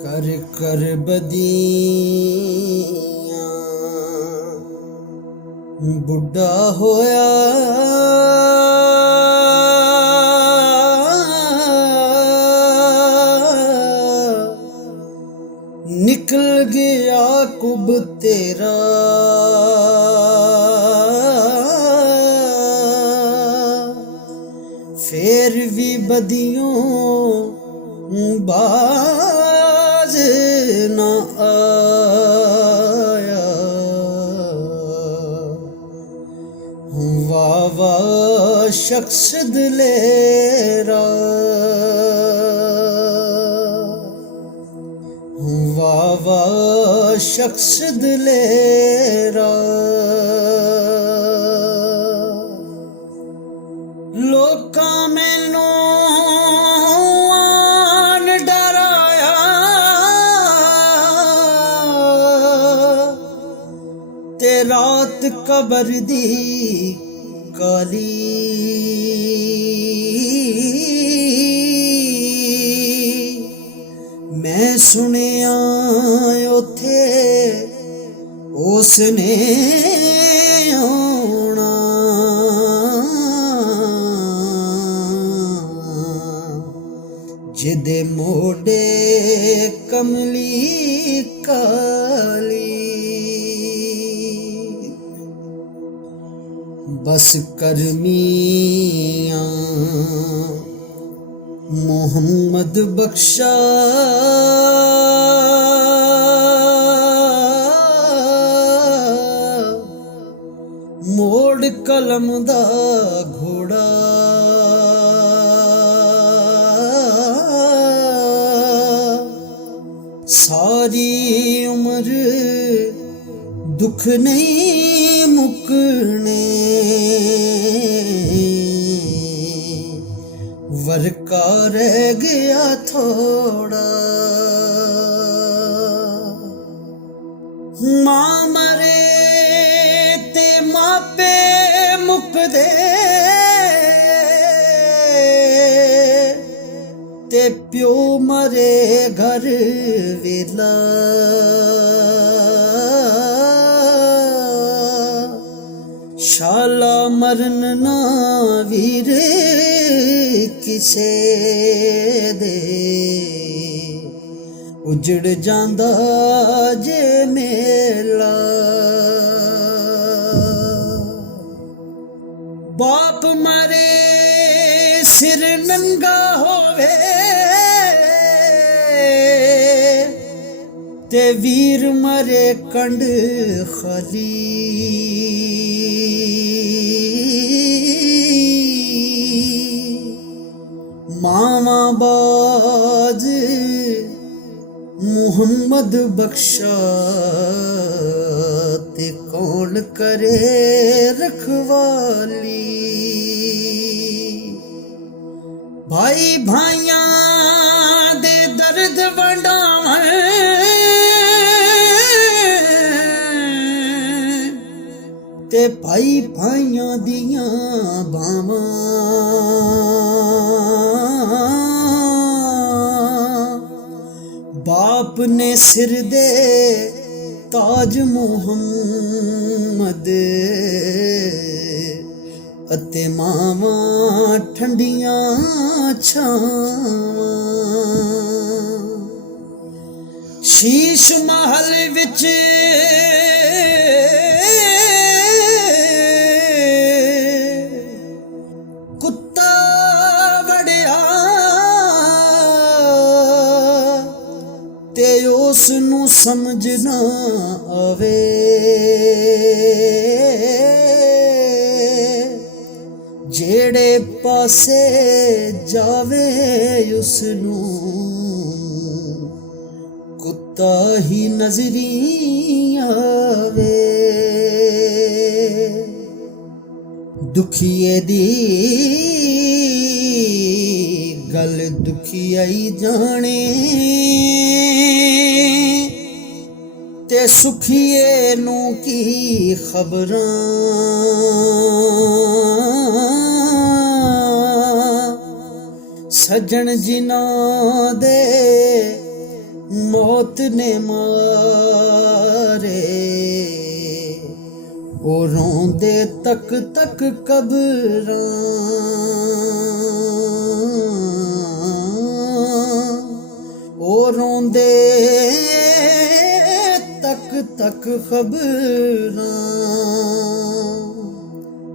कर कर बदियां बुढ़ा होया निकल गया कुब तेरा फिर भी बदियों बाज न आया। वाह वाह शख्स दिलेरा, वाह वाह शख्स दिलेरा। लोका मैनू आन डराया ते रात कबर दी काली मैं सुनिया उथे उसने आना। जिदे मोड़े कमली काली बस करमियां मोहम्मद बख्शा मोड़ कलम दा घोड़ा। सारी उम्र दुख नहीं मुकने वरका रह गया थोड़ा। मां मरे ते मापे मुकदे ते प्यो मरे घर वेला। शाला मरन ना वीर किसे दे उजड़ जांदा जे मेला। बाप मरे सिर नंगा होवे ते वीर मरे कंड खाली। मामा बाज मुहम्मद बख्शा ते कौन करे रखवाली। भाई भाइयां दे दर्द वंडावन ते भाई भाइयां दियां बावां। बाप ने सिर दे ताज मुहम्मद अते मावां ठंडियां छावां। शीश महल विच कुत्ता वड़िया ते उसनू समझ ना आवे। जेड़े पासे जावे उसनू कुत्ता ही नजरी आवे। दुखिए दी गल दुखियाई जाने ते सुखिए नू की खबरां। सजन जिना दे मौत ने मारे ओ रोंदे तक तक कबरां ओ रोंदे तक तक खबरां